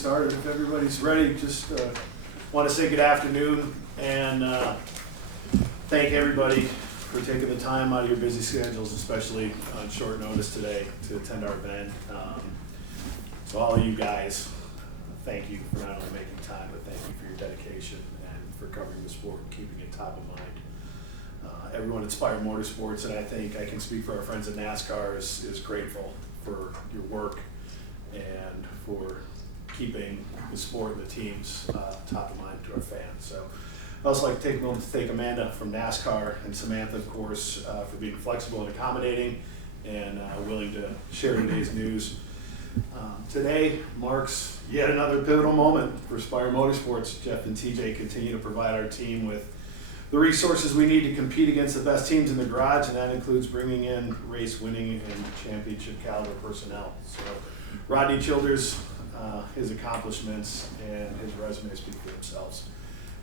Started. If everybody's ready, just want to say good afternoon and thank everybody for taking the time out of your busy schedules, especially on short notice today, to attend our event. To all of you guys, thank you for not only making time, but thank you for your dedication and for covering the sport and keeping it top of mind. Everyone at Spire Motorsports, and I think I can speak for our friends at NASCAR, is grateful for your work and for keeping the sport and the teams top of mind to our fans. So I'd also like to take a moment to thank Amanda from NASCAR and Samantha, of course, for being flexible and accommodating and willing to share today's news. Today marks yet another pivotal moment for Spire Motorsports. Jeff and TJ continue to provide our team with the resources we need to compete against the best teams in the garage, and that includes bringing in race-winning and championship caliber personnel. So Rodney Childres, his accomplishments and his resume speak for themselves.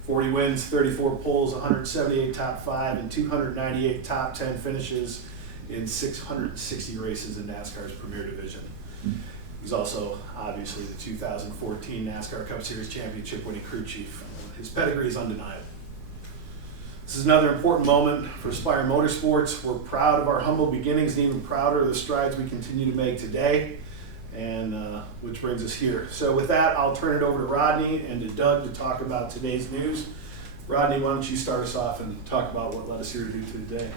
40 wins, 34 poles, 178 top 5, and 298 top 10 finishes in 660 races in NASCAR's Premier Division. He's also obviously the 2014 NASCAR Cup Series championship winning crew chief. His pedigree is undeniable. This is another important moment for Spire Motorsports. We're proud of our humble beginnings and even prouder of the strides we continue to make today, and which brings us here. So with that, I'll turn it over to Rodney and to Doug to talk about today's news. Rodney, why don't you start us off and talk about what led us here to do today?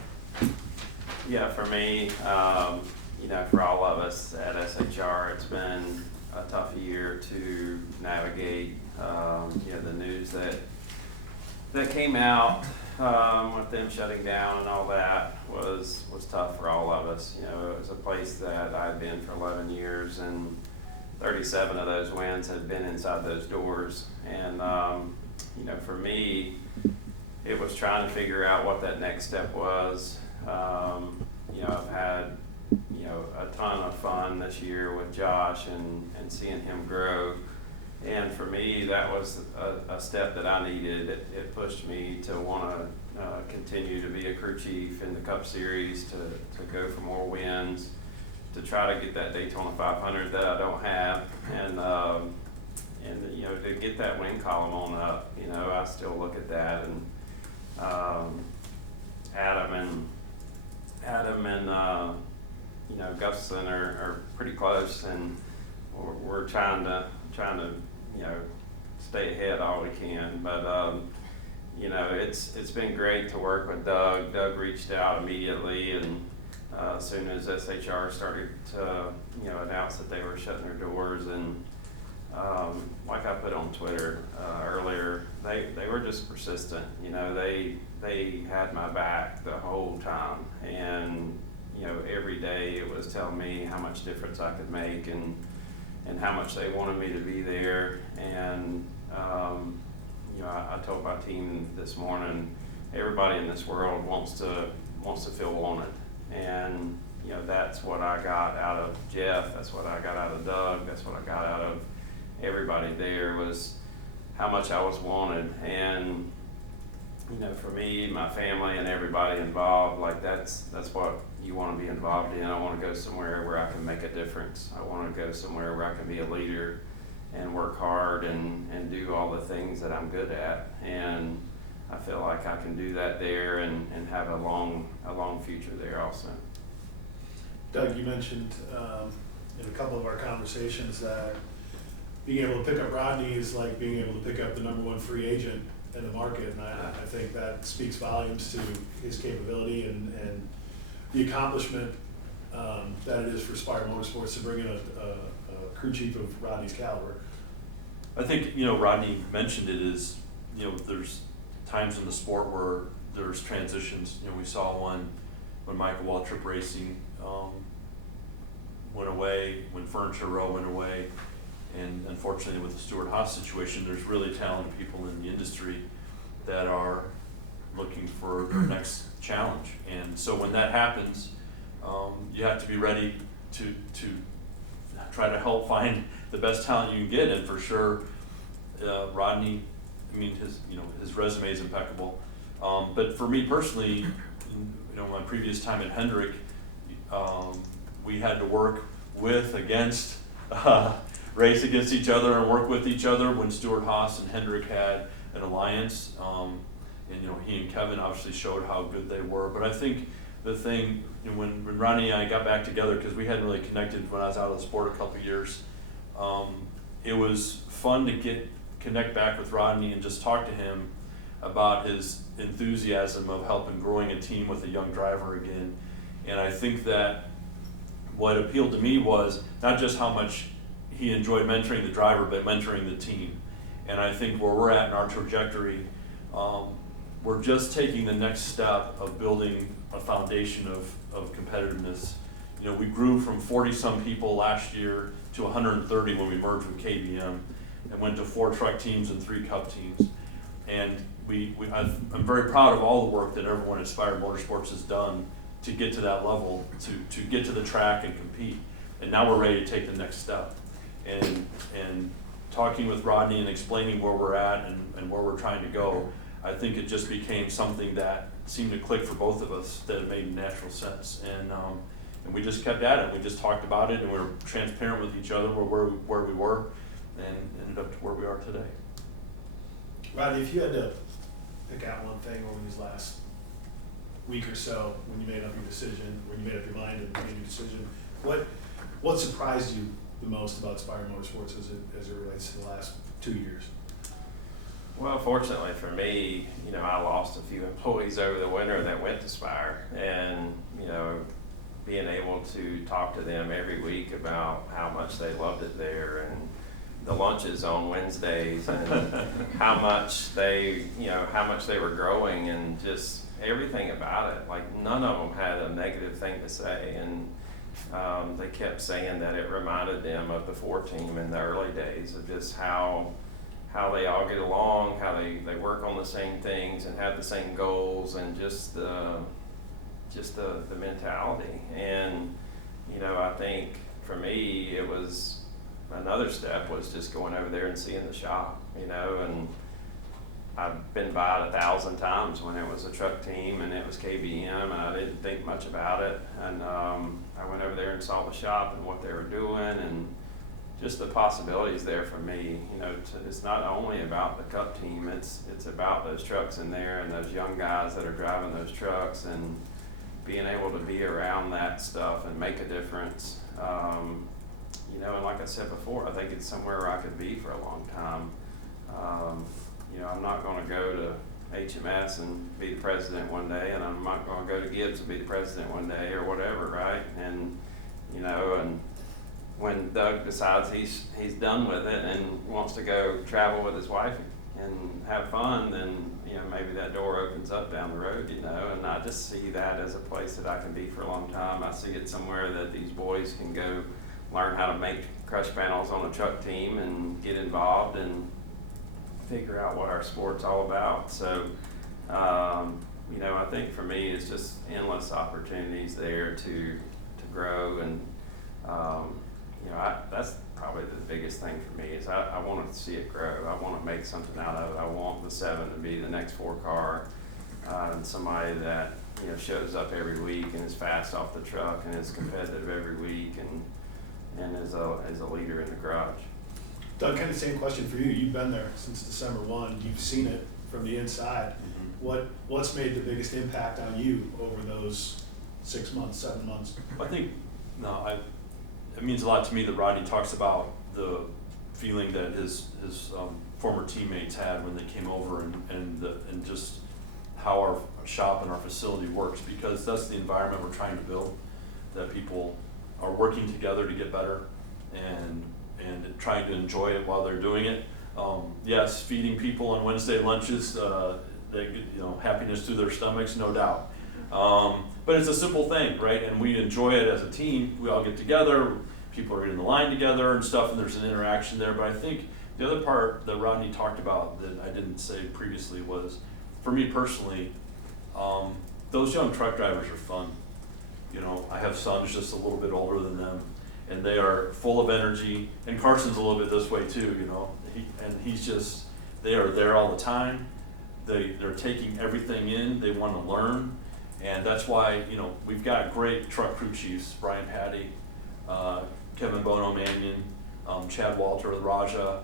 Yeah, for me, for all of us at SHR, it's been a tough year to navigate. The news that came out with them shutting down and all that was tough for all of us. It was a place that I'd been for 11 years, and 37 of those wins had been inside those doors. And for me, it was trying to figure out what that next step was. I've had a ton of fun this year with Josh and seeing him grow. And for me, that was a step that I needed. It pushed me to want to continue to be a crew chief in the Cup Series, to go for more wins, to try to get that Daytona 500 that I don't have, and to get that win column on up. I still look at that, and Adam and Gustafson are pretty close, and we're trying to stay ahead all we can. But it's been great to work with Doug. Doug reached out immediately, and as soon as SHR started to announce that they were shutting their doors, and like I put on Twitter earlier, they were just persistent. They had my back the whole time, and every day it was telling me how much difference I could make, and how much they wanted me to be there. And I told my team this morning, everybody in this world wants to feel wanted, and that's what I got out of Jeff, that's what I got out of Doug, that's what I got out of everybody there, was how much I was wanted. And for me, my family, and everybody involved, like that's what you want to be involved in. I want to go somewhere where I can make a difference. I want to go somewhere where I can be a leader and work hard and do all the things that I'm good at. And I feel like I can do that there and have a long future there also. Doug, you mentioned in a couple of our conversations that being able to pick up Rodney is like being able to pick up the #1 free agent in the market, and I think that speaks volumes to his capability and the accomplishment that it is for Spire Motorsports to bring in a crew chief of Rodney's caliber. I think Rodney mentioned it is there's times in the sport where there's transitions. We saw one when Michael Waltrip Racing went away, when Furniture Row went away. And unfortunately, with the Stuart Haas situation, there's really talented people in the industry that are looking for their next challenge. And so when that happens, you have to be ready to try to help find the best talent you can get. And for sure, Rodney, his resume is impeccable. But for me personally, my previous time at Hendrick, we had to work with, against race against each other and work with each other when Stuart Haas and Hendrick had an alliance. And he and Kevin obviously showed how good they were. But I think the thing, when Rodney and I got back together, because we hadn't really connected when I was out of the sport a couple of years, it was fun to connect back with Rodney and just talk to him about his enthusiasm of helping growing a team with a young driver again. And I think that what appealed to me was not just how much he enjoyed mentoring the driver, but mentoring the team. And I think where we're at in our trajectory, we're just taking the next step of building a foundation of competitiveness. We grew from 40 some people last year to 130 when we merged with KBM and went to 4 truck teams and 3 cup teams. And I'm very proud of all the work that everyone at Spire Motorsports has done to get to that level, to get to the track and compete. And now we're ready to take the next step. And talking with Rodney and explaining where we're at and where we're trying to go, I think it just became something that seemed to click for both of us, that it made natural sense. And we just kept at it. We just talked about it, and we were transparent with each other where we were, and ended up to where we are today. Rodney, if you had to pick out one thing over these last week or so, when you made up your decision, when you made up your mind and made your decision, what surprised you the most about Spire Motorsports as it relates to the last 2 years? Well, fortunately for me, I lost a few employees over the winter that went to Spire, and being able to talk to them every week about how much they loved it there, and the lunches on Wednesdays, and how much they were growing, and just everything about it. Like, none of them had a negative thing to say, and they kept saying that it reminded them of the 4 team in the early days, of just how they all get along, how they work on the same things and have the same goals, and just the mentality. And I think for me, it was another step was just going over there and seeing the shop, and I've been by it 1,000 times when it was a truck team and it was KBM, and I didn't think much about it. And I went over there and saw the shop and what they were doing, and just the possibilities there for me. It's not only about the cup team, it's about those trucks in there and those young guys that are driving those trucks, and being able to be around that stuff and make a difference. And like I said before, I think it's somewhere where I could be for a long time. I'm not going to go to HMS and be the president one day, and I'm not going to go to Gibbs and be the president one day, or whatever, right? And and when Doug decides he's done with it and wants to go travel with his wife and have fun, then maybe that door opens up down the road, and I just see that as a place that I can be for a long time. I see it somewhere that these boys can go learn how to make crush panels on a truck team and get involved and figure out what our sport's all about. So I think for me, it's just endless opportunities there to grow, and that's probably the biggest thing for me, is I want to see it grow. I want to make something out of it. I want the 7 to be the next 4 car, and somebody that shows up every week and is fast off the truck and is competitive every week, and is a leader in the garage. Doug, kind of the same question for you. You've been there since December 1. You've seen it from the inside. Mm-hmm. What's made the biggest impact on you over those 6 months, 7 months? I think it means a lot to me that Rodney talks about the feeling that his former teammates had when they came over, and just how our shop and our facility works, because that's the environment we're trying to build, that people are working together to get better and trying to enjoy it while they're doing it. Yes, feeding people on Wednesday lunches, they get, happiness through their stomachs, no doubt. But it's a simple thing, right? And we enjoy it as a team. We all get together, people are in the line together and stuff, and there's an interaction there. But I think the other part that Rodney talked about that I didn't say previously was, for me personally, those young truck drivers are fun. I have sons just a little bit older than them, and they are full of energy. And Carson's a little bit this way too, they are there all the time. They're taking everything in. They want to learn. And that's why, we've got great truck crew chiefs, Brian Patty, Kevin Bono Mannion, Chad Walter with Raja,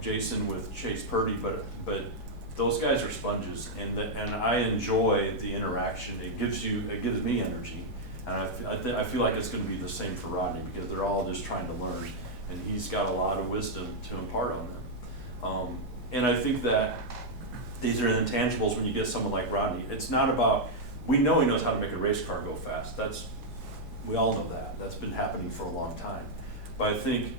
Jason with Chase Purdy, but those guys are sponges, and I enjoy the interaction. It gives me energy, and I feel like it's going to be the same for Rodney, because they're all just trying to learn, and he's got a lot of wisdom to impart on them. And I think that these are intangibles when you get someone like Rodney. It's not about, we know he knows how to make a race car go fast. We all know that. That's been happening for a long time. But I think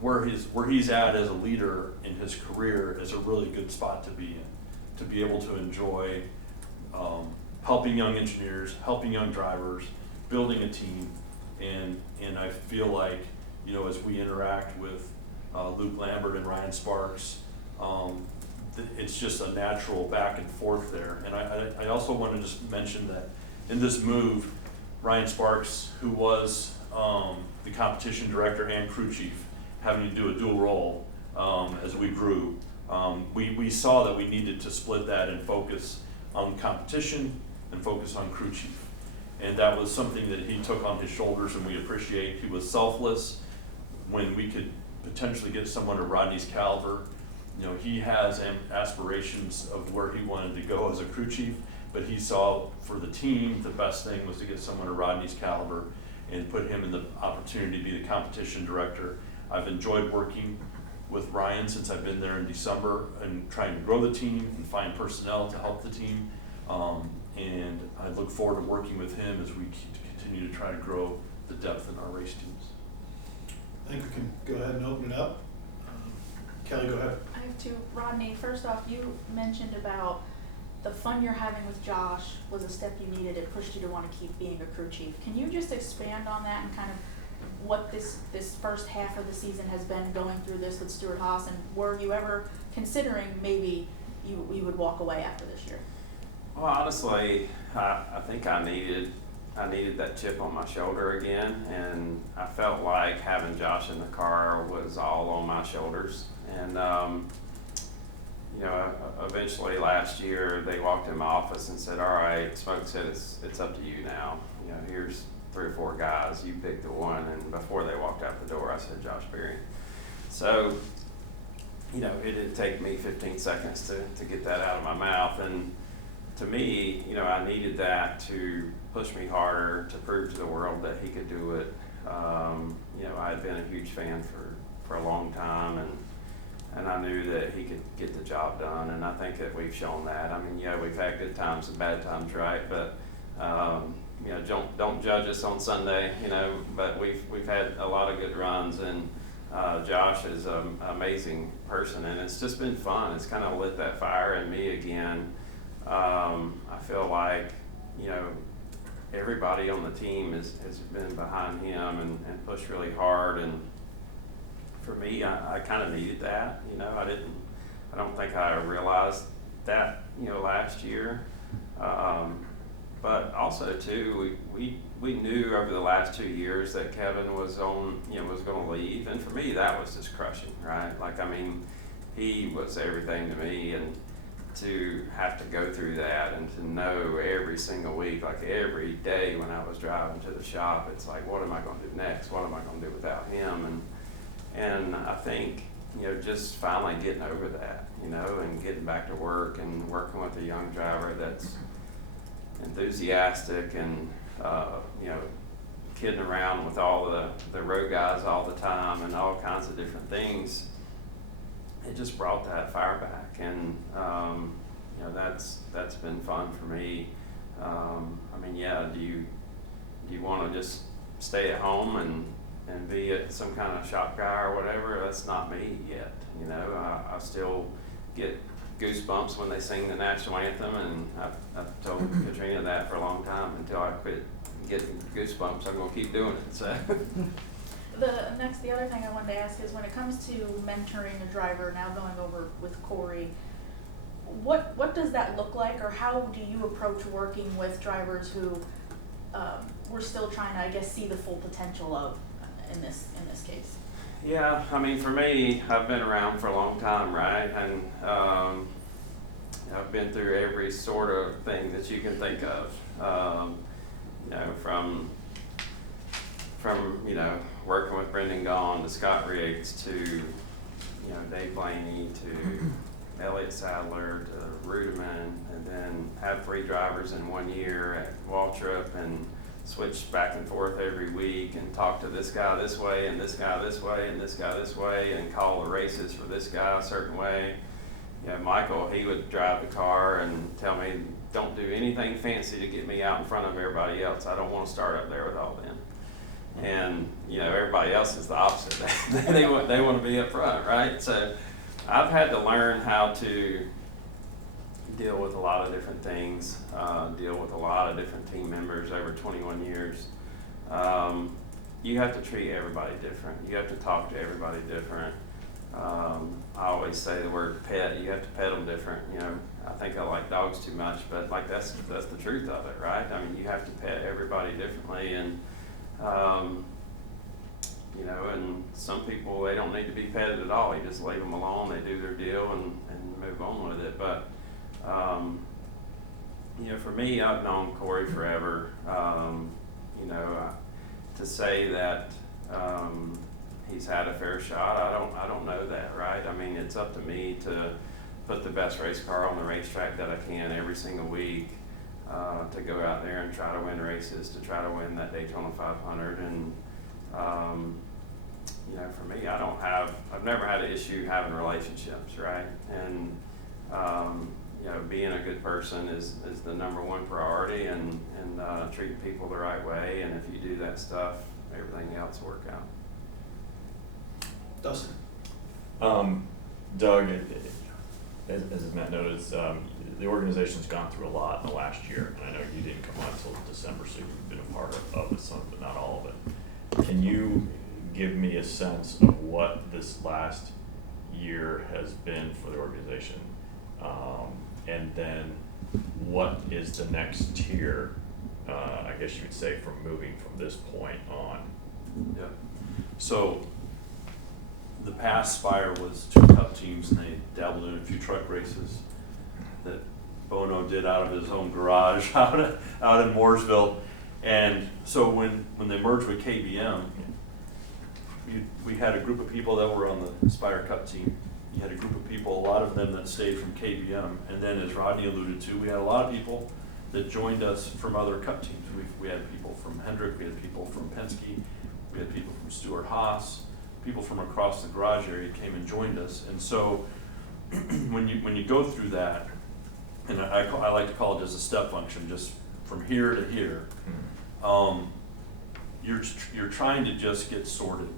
where he's at as a leader in his career is a really good spot to be in, to be able to enjoy helping young engineers, helping young drivers, building a team, and I feel like, you know, as we interact with Luke Lambert and Ryan Sparks, it's just a natural back and forth there. And I also want to just mention that in this move, Ryan Sparks, who was the competition director and crew chief, having to do a dual role as we grew, we saw that we needed to split that and focus on competition and focus on crew chief. And that was something that he took on his shoulders, and we appreciate. He was selfless when we could potentially get someone of Rodney's caliber. You know, he has aspirations of where he wanted to go as a crew chief, but he saw for the team the best thing was to get someone of Rodney's caliber and put him in the opportunity to be the competition director. I've enjoyed working with Ryan since I've been there in December and trying to grow the team and find personnel to help the team. And I look forward to working with him as we continue to try to grow the depth in our race teams. I think we can go ahead and open it up. Kelly, go ahead. I have two. Rodney, first off, you mentioned about the fun you're having with Josh was a step you needed. It pushed you to want to keep being a crew chief. Can you just expand on that and kind of what this first half of the season has been going through this with Stewart Haas, and were you ever considering maybe you would walk away after this year? Well, honestly, I think I needed that chip on my shoulder again, and I felt like having Josh in the car was all on my shoulders. And you know, eventually last year they walked in my office and said, "All right, Smoke said it's up to you now. You know, here's 3 or 4 guys. You pick the one." And before they walked out the door, I said, "Josh Berry." So, you know, it did take me 15 seconds to get that out of my mouth, and to me, you know, I needed that to push me harder, to prove to the world that he could do it. You know, I had been a huge fan for a long time, and I knew that he could get the job done, and I think that we've shown that. I mean, yeah, we've had good times and bad times, right? But you know, don't judge us on Sunday, you know. But we've had a lot of good runs, and Josh is an amazing person, and it's just been fun. It's kind of lit that fire in me again. I feel like, you know, everybody on the team has been behind him and pushed really hard, and for me, I kind of needed that. You know, I don't think I realized that, you know, last year. But also too, we knew over the last 2 years that Kevin was going to leave, and for me that was just crushing, right? Like, I mean, he was everything to me, and to have to go through that and to know every single week, like every day when I was driving to the shop, it's like, what am I going to do next? What am I going to do without him? And I think, you know, just finally getting over that, you know, and getting back to work and working with a young driver that's enthusiastic and, you know, kidding around with all the road guys all the time and all kinds of different things. It just brought that fire back, and you know, that's been fun for me. I mean, yeah, do you want to just stay at home and be some kind of shop guy or whatever? That's not me yet. You know, I still get goosebumps when they sing the national anthem, and I've told Katrina that for a long time. Until I quit getting goosebumps, I'm gonna keep doing it. So. The other thing I wanted to ask is, when it comes to mentoring a driver, now going over with Corey, what does that look like, or how do you approach working with drivers who we're still trying to, I guess, see the full potential of in this case? Yeah, I mean, for me, I've been around for a long time, right? And I've been through every sort of thing that you can think of. You know, from you know, working with Brendan Gaughan to Scott Riggs to, you know, Dave Blaney to Elliott Sadler to Ruderman, and then have 3 drivers in 1 year at Waltrip and switch back and forth every week and talk to this guy this way and this guy this way and this guy this way and call the races for this guy a certain way. You know, Michael, he would drive the car and tell me, don't do anything fancy to get me out in front of everybody else. I don't want to start up there with all them. And, you know, everybody else is the opposite. they want to be up front, right? So I've had to learn how to deal with a lot of different things, deal with a lot of different team members over 21 years. You have to treat everybody different. You have to talk to everybody different. I always say the word pet. You have to pet them different. You know, I think I like dogs too much, but like that's the truth of it, right? I mean, you have to pet everybody differently, and you know, and some people, they don't need to be petted at all. You just leave them alone. They do their deal and move on with it. But you know, for me, I've known Corey forever. You know, to say that he's had a fair shot, I don't know that, right? I mean, it's up to me to put the best race car on the racetrack that I can every single week, to go out there and try to win races, to try to win that Daytona 500. And you know, for me, I've never had an issue having relationships, right? And you know, being a good person is the #1 priority, and treating people the right way. And if you do that stuff, everything else will work out. Dustin? Doug, as Matt noted, the organization's gone through a lot in the last year, and I know you didn't come on until December, so you've been a part of it, some, but not all of it. Can you give me a sense of what this last year has been for the organization? And then what is the next tier, I guess you would say, from moving from this point on? Yeah. So the past Spire was 2 Cup teams, and they dabbled in a few truck races that Bono did out of his own garage out in Mooresville. And so when they merged with KBM, we had a group of people that were on the Spire Cup team. You had a group of people, a lot of them that stayed from KBM. And then, as Rodney alluded to, we had a lot of people that joined us from other Cup teams. We had people from Hendrick, we had people from Penske, we had people from Stewart-Haas, people from across the garage area came and joined us. And so when you go through that, and I like to call it just a step function, just from here to here, you're trying to just get sorted.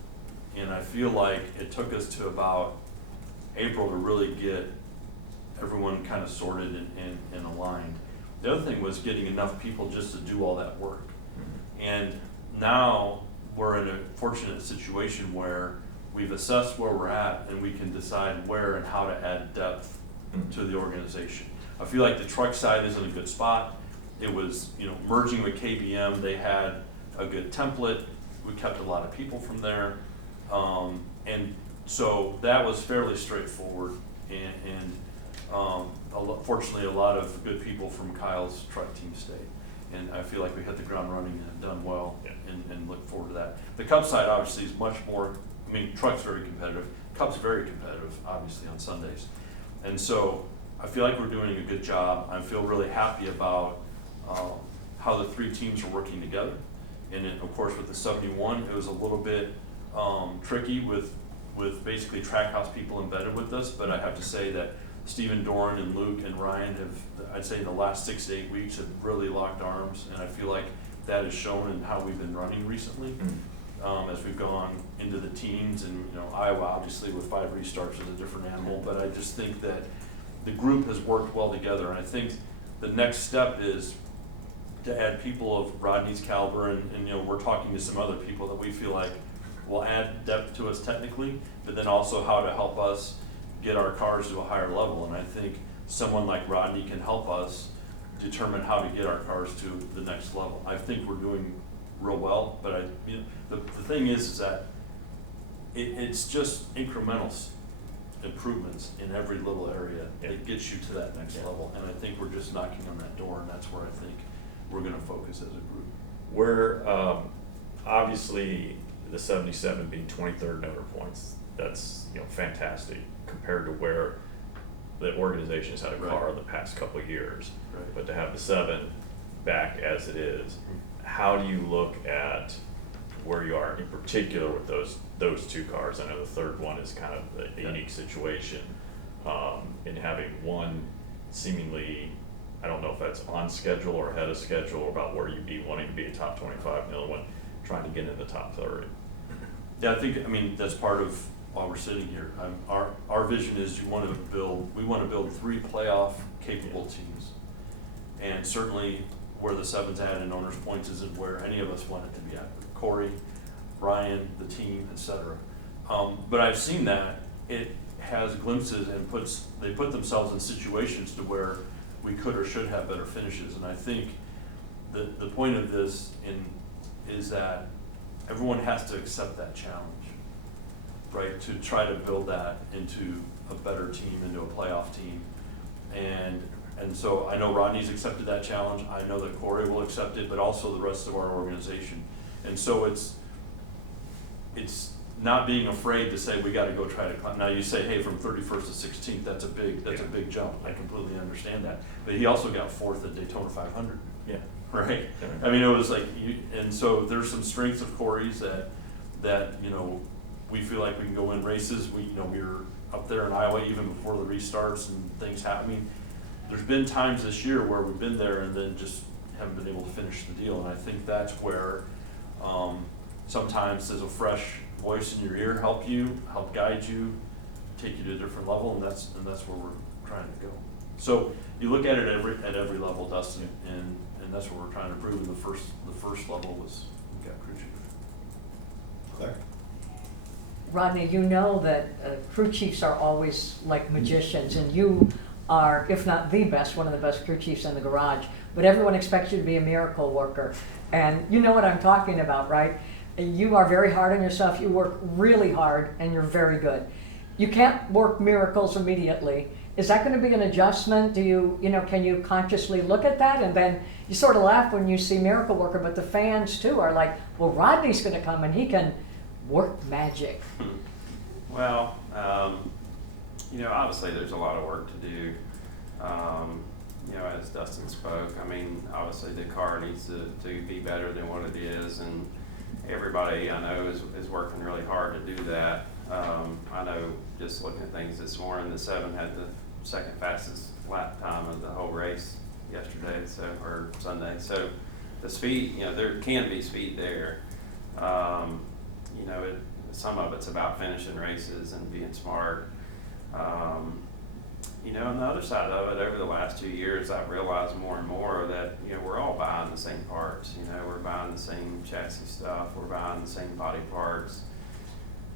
And I feel like it took us to about April to really get everyone kind of sorted and aligned. The other thing was getting enough people just to do all that work. And now we're in a fortunate situation where we've assessed where we're at, and we can decide where and how to add depth to the organization. I feel like the truck side is in a good spot. It was, you know, merging with KBM, they had a good template. We kept a lot of people from there. And so that was fairly straightforward. And fortunately, a lot of good people from Kyle's truck team stayed. And I feel like we hit the ground running and have done well, and look forward to that. The Cup side obviously is much more, I mean, truck's very competitive. Cup's very competitive, obviously, on Sundays. And so I feel like we're doing a good job. I feel really happy about how the 3 teams are working together. And then, of course, with the 71, it was a little bit tricky with basically Trackhouse people embedded with us. But I have to say that Stephen Doran and Luke and Ryan have, I'd say in the last 6 to 8 weeks, have really locked arms. And I feel like that is shown in how we've been running recently. As we've gone into the teens, and you know, Iowa obviously with 5 restarts is a different animal, but I just think that the group has worked well together. And I think the next step is to add people of Rodney's caliber, and you know, we're talking to some other people that we feel like will add depth to us technically, but then also how to help us get our cars to a higher level. And I think someone like Rodney can help us determine how to get our cars to the next level. I think we're doing real well, but the thing is that it's just incremental improvements in every little area that gets you to that next level. And I think we're just knocking on that door, and that's where I think we're going to focus as a group. We're obviously the 77 being 23rd in owner points, that's, you know, fantastic compared to where the organization's had a car Right. the past couple of years. Right. But to have the 7 back as it is, how do you look at where you are in particular with those 2 cars? I know the third one is kind of a Yeah. unique situation, in having one seemingly, I don't know if that's on schedule or ahead of schedule, about where you'd be wanting to be a top 25, and the other one trying to get in the top 30. Yeah, I mean, that's part of why we're sitting here. Our vision is we want to build 3 playoff capable teams. And certainly where the 7's at in owners points isn't where any of us want it to be at. Corey, Ryan, the team, et cetera. But I've seen that it has glimpses and they put themselves in situations to where we could or should have better finishes. And I think the point of this is that everyone has to accept that challenge, right? To try to build that into a better team, into a playoff team. And so I know Rodney's accepted that challenge. I know that Corey will accept it, but also the rest of our organization. And so it's not being afraid to say we got to go try to climb. Now you say, hey, from 31st to 16th, that's a big jump. I completely understand that. But he also got 4th at Daytona 500. Yeah. Right. I mean, it was like and so there's some strengths of Corey's that you know we feel like we can go win races. We were up there in Iowa even before the restarts and things happen. I mean, there's been times this year where we've been there and then just haven't been able to finish the deal. And I think that's where sometimes there's a fresh voice in your ear help guide you, take you to a different level, and that's where we're trying to go. So you look at it at every level, Dustin, and that's what we're trying to prove. And the first level was we got crew chief. Claire? Rodney, you know that crew chiefs are always like magicians, and you are, if not the best, one of the best crew chiefs in the garage, but everyone expects you to be a miracle worker. And you know what I'm talking about, right? You are very hard on yourself, you work really hard, and you're very good. You can't work miracles immediately. Is that going to be an adjustment? Can you consciously look at that? And then you sort of laugh when you see miracle worker, but the fans too are like, well, Rodney's going to come and he can work magic. Well, obviously there's a lot of work to do. As Dustin spoke, I mean, obviously the car needs to be better than what it is, and everybody I know is working really hard to do that. I know just looking at things this morning, the 7 had the second fastest lap time of the whole race yesterday, or Sunday. So the speed, there can be speed there. Some of it's about finishing races and being smart. On the other side of it, over the last 2 years, I've realized more and more that, we're all buying the same parts. We're buying the same chassis stuff. We're buying the same body parts.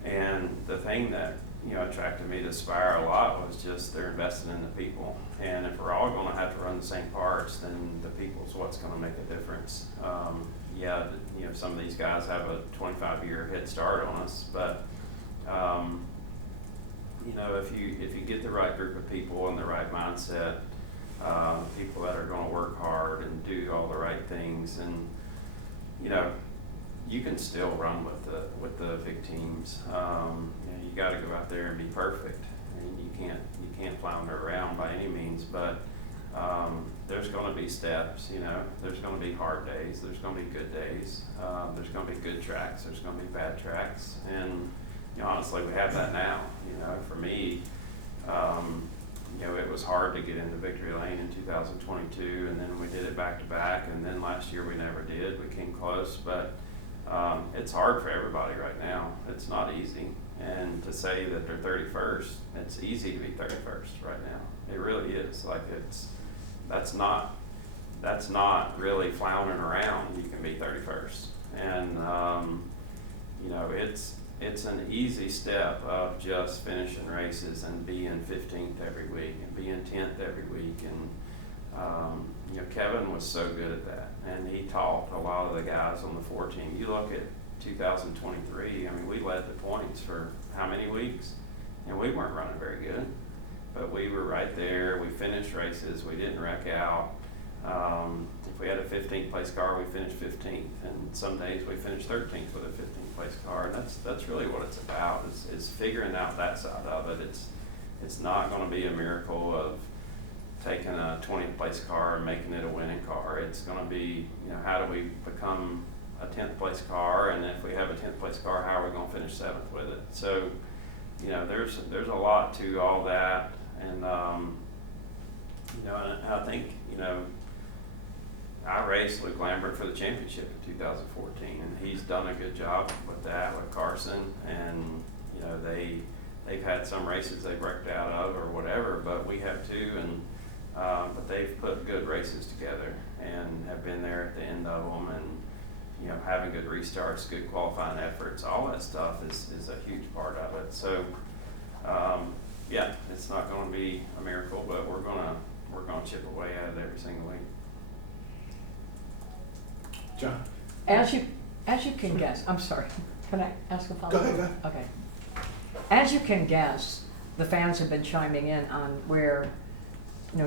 And the thing that, attracted me to Spire a lot was just they're investing in the people. And if we're all going to have to run the same parts, then the people's what's going to make a difference. Some of these guys have a 25-year head start on us, but if you get the right group of people and the right mindset, people that are going to work hard and do all the right things, and you can still run with the big teams. You got to go out there and be perfect, and you can't flounder around by any means, but there's going to be steps. There's going to be hard days, there's going to be good days, there's going to be good tracks, there's going to be bad tracks, and honestly we have that now. For me, it was hard to get into victory lane in 2022, and then we did it back to back, and then last year we never did. We came close, but it's hard for everybody right now. It's not easy, and to say that they're 31st, it's easy to be 31st right now. It really is. That's not really floundering around. You can be 31st, and it's an easy step of just finishing races and being 15th every week and being 10th every week. And Kevin was so good at that, and he taught a lot of the guys on the 4 team. You look at 2023, I mean, we led the points for how many weeks? And we weren't running very good, but we were right there. We finished races. We didn't wreck out. If we had a 15th place car, we finished 15th, and some days we finished 13th with a 15th place car, and that's really what it's about, is figuring out that side of it. It's not gonna be a miracle of taking a 20th place car and making it a winning car. It's gonna be, how do we become a 10th place car, and if we have a 10th place car, how are we gonna finish 7th with it? So, there's a lot to all that, and, and I think, I raced Luke Lambert for the championship in 2014, and he's done a good job with that, with Carson, and, they've had some races they've wrecked out of or whatever, but we have too, and, but they've put good races together and have been there at the end of them, and, having good restarts, good qualifying efforts, all that stuff is a huge part of it. So, yeah, it's not gonna be a miracle, but we're gonna chip away at it every single week. John? As you can guess, I'm sorry, can I ask a follow-up? Go ahead. Okay. As you can guess, the fans have been chiming in on where,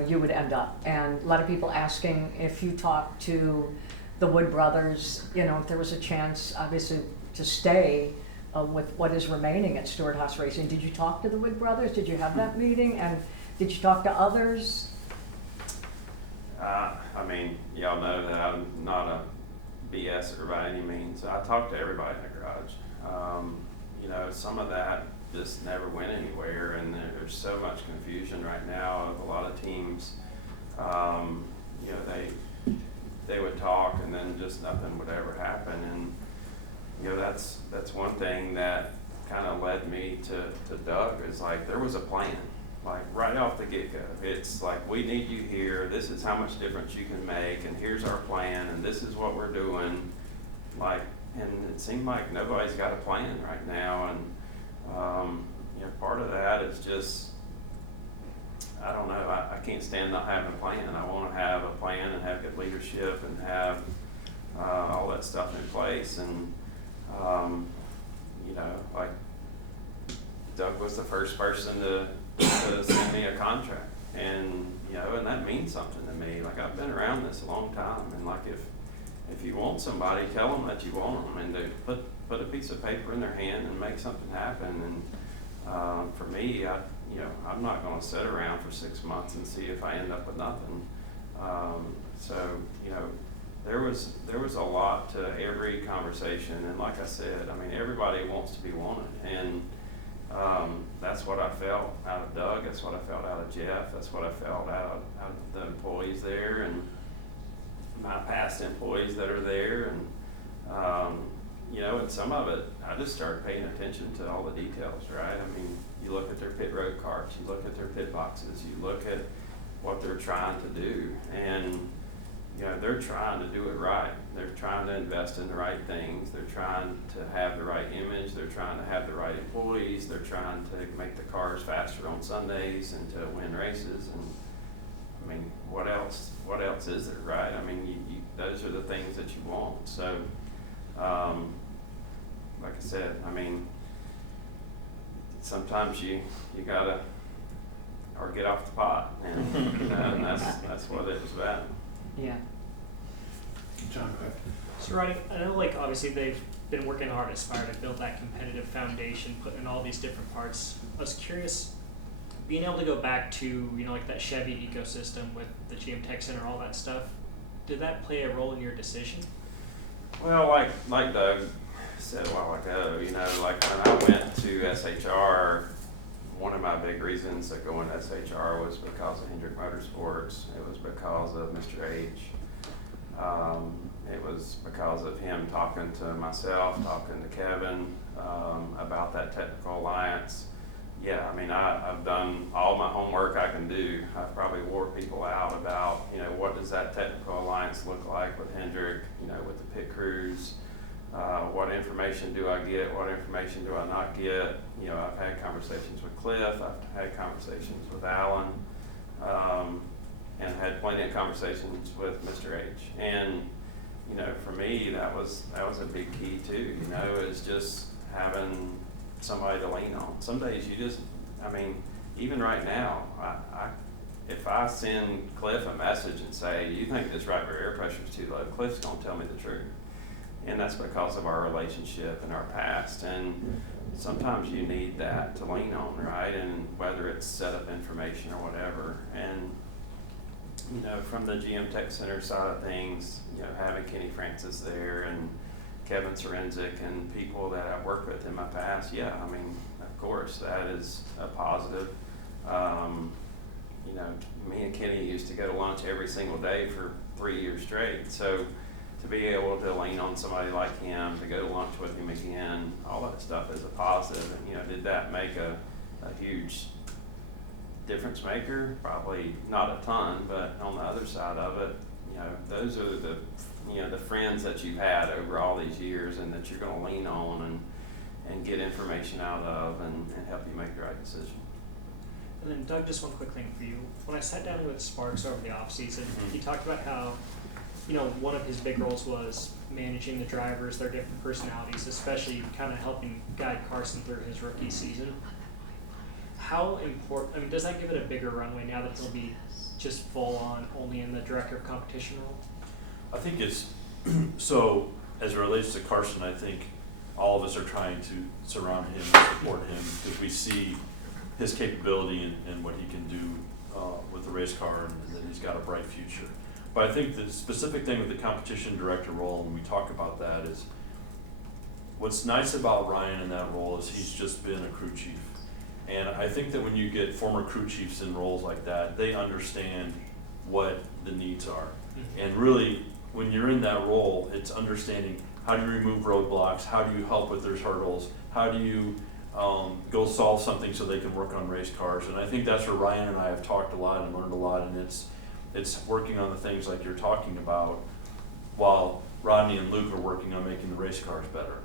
you would end up. And a lot of people asking if you talked to the Wood brothers, if there was a chance, obviously, to stay with what is remaining at Stewart Haas Racing. Did you talk to the Wood brothers? Did you have that meeting? And did you talk to others? Y'all know that I'm not a BSer by any means. I talked to everybody in the garage. Some of that just never went anywhere, and there's so much confusion right now of a lot of teams. They would talk, and then just nothing would ever happen. And that's one thing that kind of led me to Doug, is like there was a plan. Like right off the get-go, it's like, we need you here, this is how much difference you can make, and here's our plan, and this is what we're doing. And it seemed like nobody's got a plan right now, and part of that is just, I don't know, I can't stand not having a plan. I want to have a plan and have good leadership and have all that stuff in place, and like Doug was the first person to send me a contract, and and that means something to me. Like, I've been around this a long time, and like if you want somebody, tell them that you want them, and to put a piece of paper in their hand and make something happen. And for me, I'm not going to sit around for 6 months and see if I end up with nothing. There was a lot to every conversation, and like I said, everybody wants to be wanted, and that's what I felt out of Doug. That's what I felt out of Jeff. That's what I felt out of the employees there, and my past employees that are there, and and some of it, I just started paying attention to all the details, right? You look at their pit road carts, you look at their pit boxes, you look at what they're trying to do, and they're trying to do it right. They're trying to invest in the right things. They're trying to have the right image. They're trying to have the right employees. They're trying to make the cars faster on Sundays and to win races. And what else? What else is there, right? Those are the things that you want. So, like I said, sometimes you gotta or get off the pot, and that's what it was about. Yeah. John, go ahead. So Rodney, I know obviously they've been working hard at Spire to build that competitive foundation, putting in all these different parts. I was curious, being able to go back to, that Chevy ecosystem with the GM Tech Center, all that stuff, did that play a role in your decision? Well, like Doug said a while ago, when I went to SHR, one of my big reasons to go into SHR was because of Hendrick Motorsports. It was because of Mr. H. It was because of him talking to myself, talking to Kevin about that technical alliance. Yeah, I've done all my homework I can do. I've probably wore people out about, what does that technical alliance look like with Hendrick, with the pit crews. What information do I get? What information do I not get? I've had conversations with Cliff. I've had conversations with Alan, and had plenty of conversations with Mr. H. And for me, that was a big key too. Is just having somebody to lean on. Some days you just, even right now, if I send Cliff a message and say, do you think this right rear air pressure is too low, Cliff's gonna tell me the truth. And that's because of our relationship and our past. And sometimes you need that to lean on, right? And whether it's setup information or whatever. And, you know, from the GM Tech Center side of things, you know, having Kenny Francis there and Kevin Sorenzik and people that I've worked with in my past, yeah, I mean, of course, that is a positive. You know, me and Kenny used to go to lunch every single day for 3 years straight. So to be able to lean on somebody like him, to go to lunch with him again, all that stuff is a positive. And, you know, did that make a huge difference maker? Probably not a ton, but on the other side of it, you know, those are the, you know, the friends that you've had over all these years and that you're going to lean on and get information out of and help you make the right decision. And then Doug, just one quick thing for you. When I sat down with Sparks over the off season, he talked about how, you know, one of his big roles was managing the drivers, their different personalities, especially kind of helping guide Carson through his rookie season. How important, I mean, does that give it a bigger runway now that he'll be just full on only in the director of competition role? I think it's, so as it relates to Carson, I think all of us are trying to surround him and support him because we see his capability and what he can do with the race car, and that he's got a bright future. But I think the specific thing with the competition director role, when we talk about that, is what's nice about Ryan in that role is he's just been a crew chief. And I think that when you get former crew chiefs in roles like that, they understand what the needs are. And really, when you're in that role, it's understanding how do you remove roadblocks, how do you help with their hurdles, how do you go solve something so they can work on race cars. And I think that's where Ryan and I have talked a lot and learned a lot, and it's working on the things like you're talking about while Rodney and Luke are working on making the race cars better.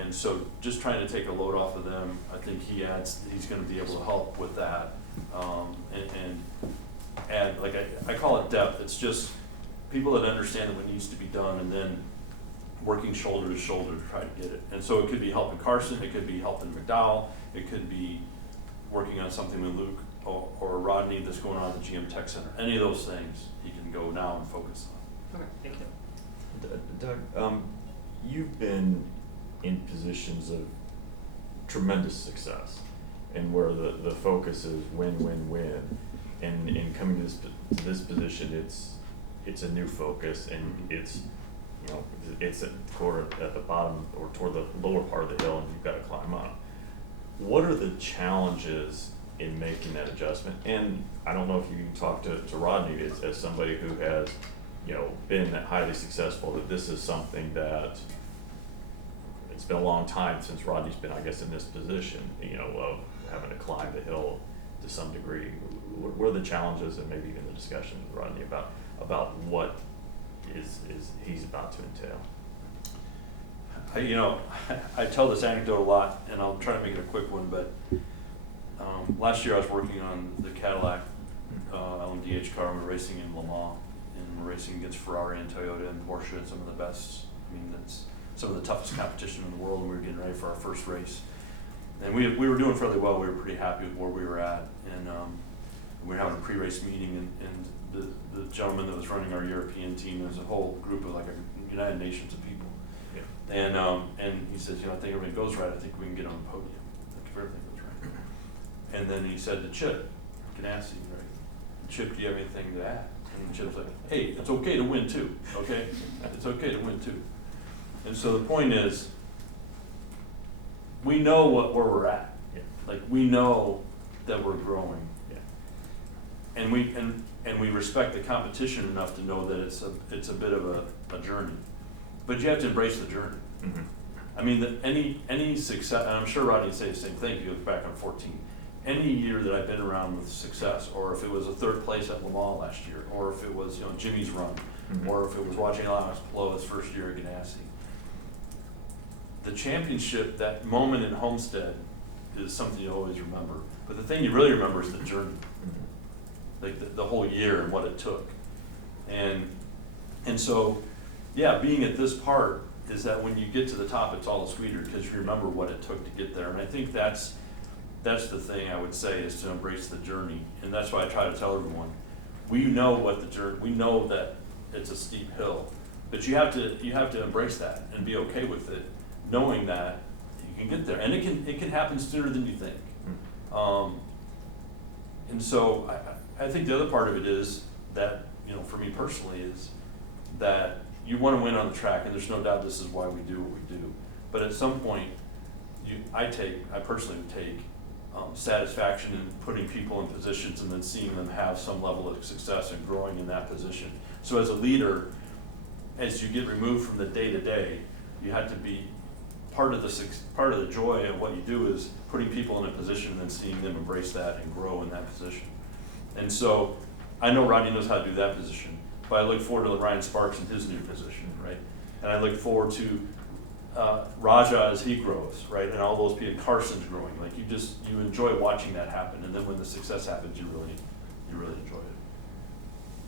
And so just trying to take a load off of them, I think he's going to be able to help with that and add, like I call it depth. It's just people that understand what needs to be done and then working shoulder to shoulder to try to get it. And so it could be helping Carson, it could be helping McDowell, it could be working on something with Luke or Rodney that's going on at the GM Tech Center. Any of those things he can go now and focus on. Okay, thank you. Doug, you've been in positions of tremendous success and where the focus is win, win, win. And in coming to this position, it's a new focus, and it's, you know, it's at the bottom or toward the lower part of the hill, and you've got to climb up. What are the challenges in making that adjustment? And I don't know if you can talk to Rodney as somebody who has, you know, been highly successful, that this is something that it's been a long time since Rodney's been, I guess, in this position, you know, of having to climb the hill to some degree. What are the challenges, and maybe even the discussion with Rodney about what is he's about to entail? You know, I tell this anecdote a lot, and I'll try to make it a quick one, but last year I was working on the Cadillac LMDH car. We were racing in Le Mans, and we're racing against Ferrari and Toyota and Porsche and some of the best. I mean, that's some of the toughest competition in the world, and we were getting ready for our first race. And we were doing fairly well. We were pretty happy with where we were at, and we were having a pre-race meeting, and the gentleman that was running our European team, there was a whole group of like a United Nations of people. Yeah. And he says, you know, I think everything goes right. I think we can get on the podium. If everything goes right. And then he said to Chip Ganassi, right? Chip, do you have anything to add? And Chip's like, hey, it's okay to win too. Okay, it's okay to win too. And so the point is, we know where we're at. Yeah. Like, we know that we're growing. Yeah. And we respect the competition enough to know that it's a bit of a journey. But you have to embrace the journey. Mm-hmm. I mean, any success, and I'm sure Rodney would say the same thing if you look back on 14. Any year that I've been around with success, or if it was a third place at Le Mans last year, or if it was, you know, Jimmy's run, Mm-hmm. or if it was watching Alex Palou his first year at Ganassi, the championship, that moment in Homestead, is something you always remember. But the thing you really remember is the journey, like the whole year and what it took. And so, yeah, being at this part is that when you get to the top, it's all the sweeter because you remember what it took to get there. And I think that's that's the thing I would say, is to embrace the journey. And that's why I try to tell everyone, we know what the journey, we know that it's a steep hill, but you have to embrace that and be okay with it, knowing that you can get there, and it can happen sooner than you think. And so I think the other part of it is that, you know, for me personally, is that you want to win on the track, and there's no doubt this is why we do what we do. But at some point, I personally would take satisfaction in putting people in positions and then seeing them have some level of success and growing in that position. So as a leader, as you get removed from the day-to-day, you have to be part of the joy of what you do is putting people in a position and then seeing them embrace that and grow in that position. And so I know Rodney knows how to do that position, but I look forward to Ryan Sparks in his new position, right? And I look forward to Raja as he grows, right? And all those people, Carson's growing. Like you enjoy watching that happen, and then when the success happens, you really enjoy it.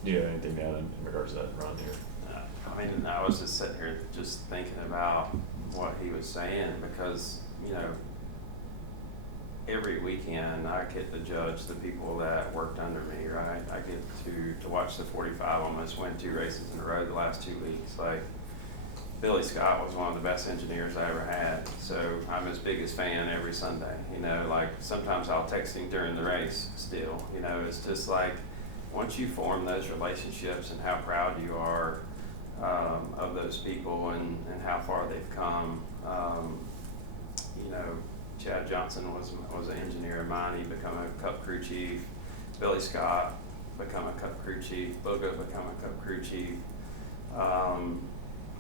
Do you have anything to add in regards to that, Ron, here? I mean, I was just sitting here just thinking about what he was saying, because, you know, every weekend I get to judge the people that worked under me, right? I get to watch the 45 almost win 2 races in a row the last 2 weeks. Like, Billy Scott was one of the best engineers I ever had, so I'm his biggest fan every Sunday. You know, like sometimes I'll text him during the race still. You know, it's just like once you form those relationships and how proud you are of those people and how far they've come. You know, Chad Johnson was an engineer of mine. He became a Cup crew chief. Billy Scott became a Cup crew chief. Booga became a Cup crew chief.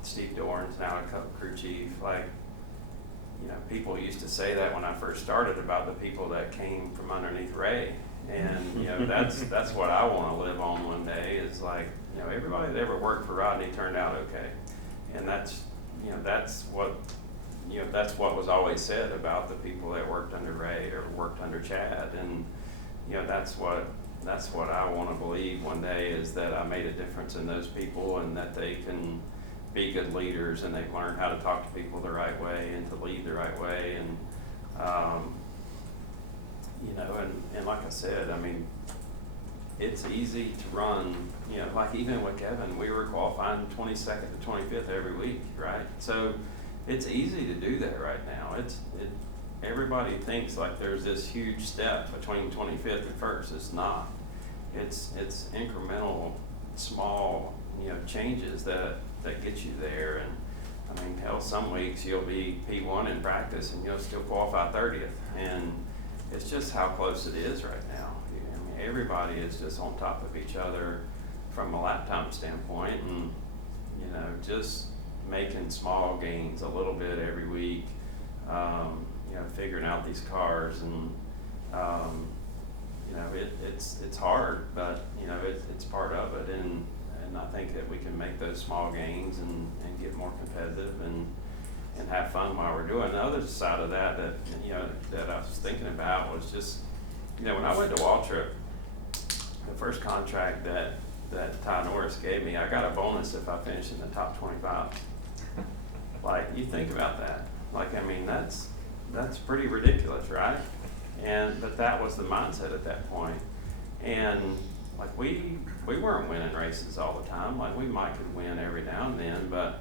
Steve Dorn's now a Cup crew chief. Like, you know, people used to say that when I first started about the people that came from underneath Ray. And, you know, that's what I want to live on one day, is like, you know, everybody that ever worked for Rodney turned out okay. And that's what was always said about the people that worked under Ray or worked under Chad. And, you know, that's what I want to believe one day, is that I made a difference in those people, and that they can be good leaders, and they've learned how to talk to people the right way and to lead the right way. And, you know, and like I said, I mean, it's easy to run, you know, like even with Kevin, we were qualifying 22nd to 25th every week, right? So it's easy to do that right now. Everybody thinks like there's this huge step between 25th and 1st. It's not. It's incremental, small, you know, changes that get you there. And I mean, hell, some weeks you'll be P1 in practice and you'll still qualify 30th. And it's just how close it is right now. I mean, everybody is just on top of each other from a lap time standpoint, and, you know, just making small gains a little bit every week, you know, figuring out these cars. And, you know, it's hard, but, you know, it's part of it. And I think that we can make those small gains and get more competitive and have fun while we're doing it. The other side of that, you know, that I was thinking about was just, you know, when I went to Waltrip, the first contract that Ty Norris gave me, I got a bonus if I finished in the top 25. Like, you think about that. Like, I mean, that's pretty ridiculous, right? But that was the mindset at that point. And like, we weren't winning races all the time. Like, we might could win every now and then, but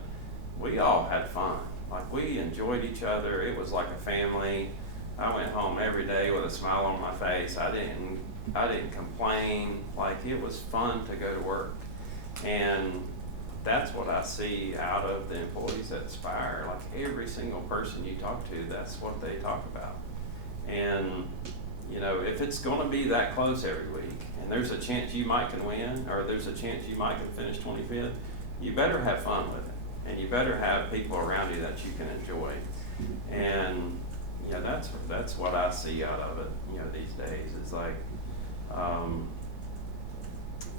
we all had fun. Like, we enjoyed each other. It was like a family. I went home every day with a smile on my face. I didn't complain. Like, it was fun to go to work. And that's what I see out of the employees at Spire. Like, every single person you talk to, that's what they talk about. And, you know, if it's going to be that close every week, and there's a chance you might can win, or there's a chance you might can finish 25th, you better have fun with it. And you better have people around you that you can enjoy. And, you know, that's what I see out of it, you know, these days. It's like,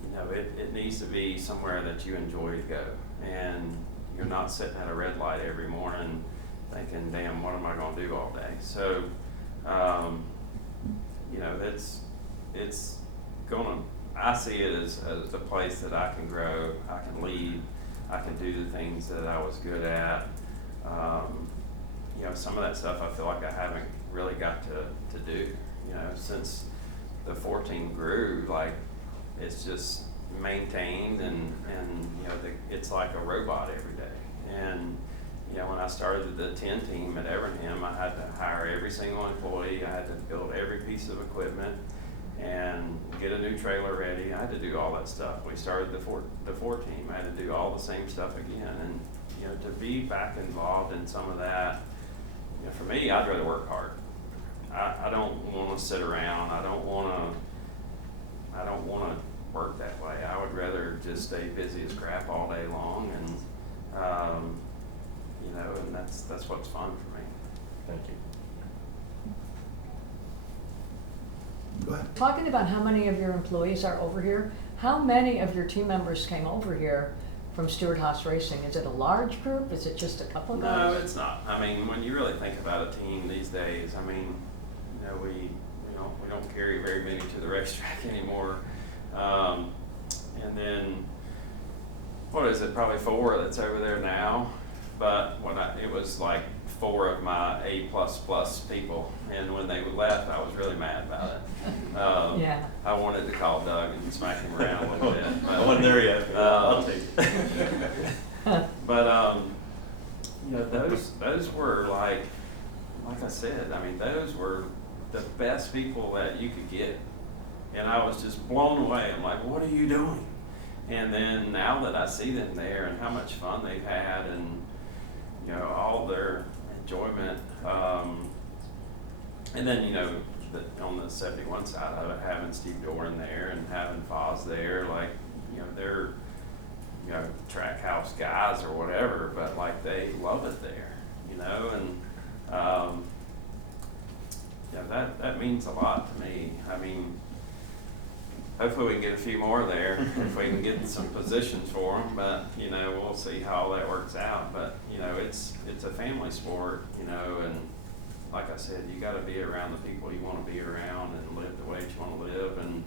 you know, it needs to be somewhere that you enjoy to go. And you're not sitting at a red light every morning thinking, damn, what am I going to do all day? So, you know, it's going to, I see it as a place that I can grow, I can lead, I can do the things that I was good at. You know, some of that stuff I feel like I haven't really got to do. you know, since the 14 grew, like, it's just maintained and you know, it's like a robot every day. And, you know, when I started the 10 team at Evernham, I had to hire every single employee, I had to build every piece of equipment and get a new trailer ready. I had to do all that stuff. We started the 4 team, I had to do all the same stuff again. And, you know, to be back involved in some of that, you know, for me, I'd rather work hard. I don't want to sit around. I don't want to work that way. I would rather just stay busy as crap all day long, and you know, and that's what's fun for me. Thank you. Go ahead. Talking about how many of your employees are over here, how many of your team members came over here from Stewart-Haas Racing? Is it a large group? Is it just a couple of guys? No, it's not. I mean, when you really think about a team these days, I mean, you know, we don't carry very many to the racetrack anymore. And then, what is it? Probably 4 that's over there now. But it was like 4 of my A++ people, and when they left, I was really mad about it. Yeah. I wanted to call Doug and smack him around a little bit. But, I wasn't there yet. I'll take it. But you know, those were like I said, I mean, those were the best people that you could get, and I was just blown away. I'm like, what are you doing? And then now that I see them there and how much fun they've had, and you know, all their enjoyment, and then, you know, on the 71 side of it, having Steve Doran there and having Foz there, like, you know, they're, you know, track house guys or whatever, but like they love it there, you know, and yeah, that means a lot to me. I mean, hopefully we can get a few more there if we can get some positions for them, but, you know, we'll see how all that works out. But, you know, it's a family sport, you know, and like I said, you got to be around the people you want to be around and live the way you want to live, and,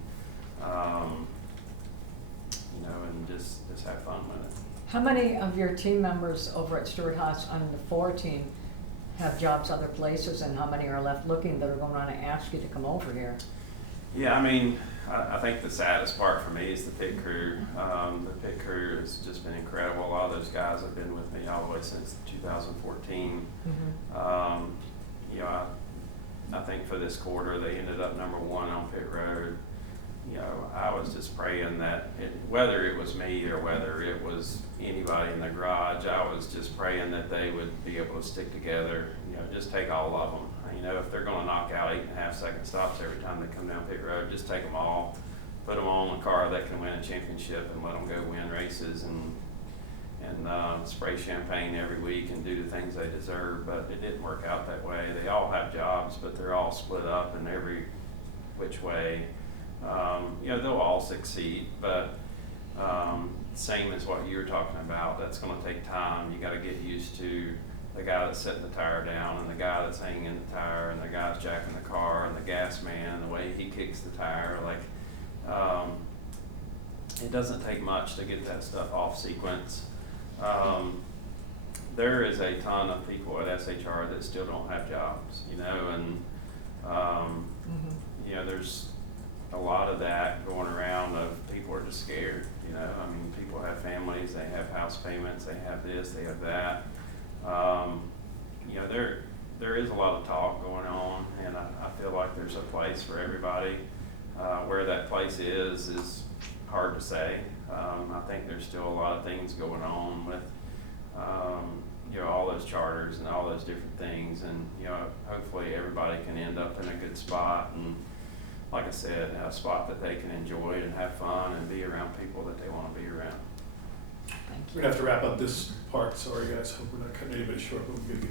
you know, and just have fun with it. How many of your team members over at Stewart-Haas on the 4 team have jobs other places, and how many are left looking that are going to want to ask you to come over here? Yeah, I mean, I think the saddest part for me is the pit crew. The pit crew has just been incredible. A lot of those guys have been with me all the way since 2014. Mm-hmm. You know, I think for this quarter they ended up number 1 on pit road. You know, I was just praying that whether it was me or whether it was anybody in the garage, I was just praying that they would be able to stick together. You know, just take all of them. You know, if they're going to knock out 8.5-second stops every time they come down pit road, just take them all, put them on a car that can win a championship, and let them go win races and spray champagne every week and do the things they deserve. But it didn't work out that way. They all have jobs, but they're all split up in every which way. You know, they'll all succeed, but same as what you were talking about, that's going to take time. You got to get used to the guy that's setting the tire down, and the guy that's hanging in the tire, and the guy's jacking the car, and the gas man, the way he kicks the tire. Like, it doesn't take much to get that stuff off sequence. There is a ton of people at SHR that still don't have jobs, you know, and you know, there's a lot of that going around of people are just scared, you know. I mean, people have families, they have house payments, they have this, they have that. You know, there is a lot of talk going on, and I feel like there's a place for everybody. Where that place is hard to say. I think there's still a lot of things going on with, you know, all those charters and all those different things, and, you know, hopefully everybody can end up in a good spot, and like I said, a spot that they can enjoy and have fun and be around people that they want to be around. Thank you. We're gonna have to wrap up this part. Sorry, guys. Hope we're not cutting anybody short, but we're gonna get